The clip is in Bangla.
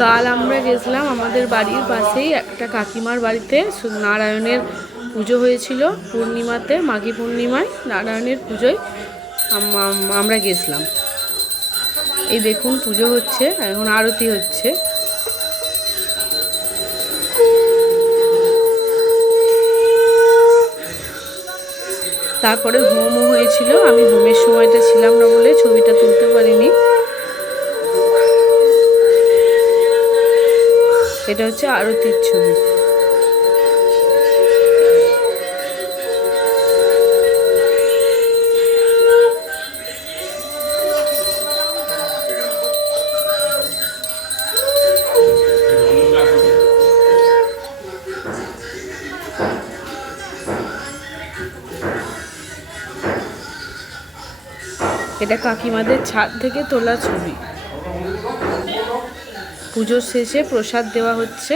কাল আমরা গেছিলাম আমাদের বাড়ির পাশেই একটা কাকিমার বাড়িতে নারায়ণের পুজো হয়েছিল পূর্ণিমাতে, মাঘী পূর্ণিমায় নারায়ণের পুজোয় আমরা গেছিলাম। এই দেখুন পুজো হচ্ছে, এখন আরতি হচ্ছে। তারপরে হোমও হয়েছিল, আমি হোমের সময়টা ছিলাম না বলে ছবিটা তুলতে পারিনি। এটা হচ্ছে আরতির ছবি। এটা কাকিমাদের ছাদ থেকে তোলা ছবি। পুজোর শেষে প্রসাদ দেওয়া হচ্ছে।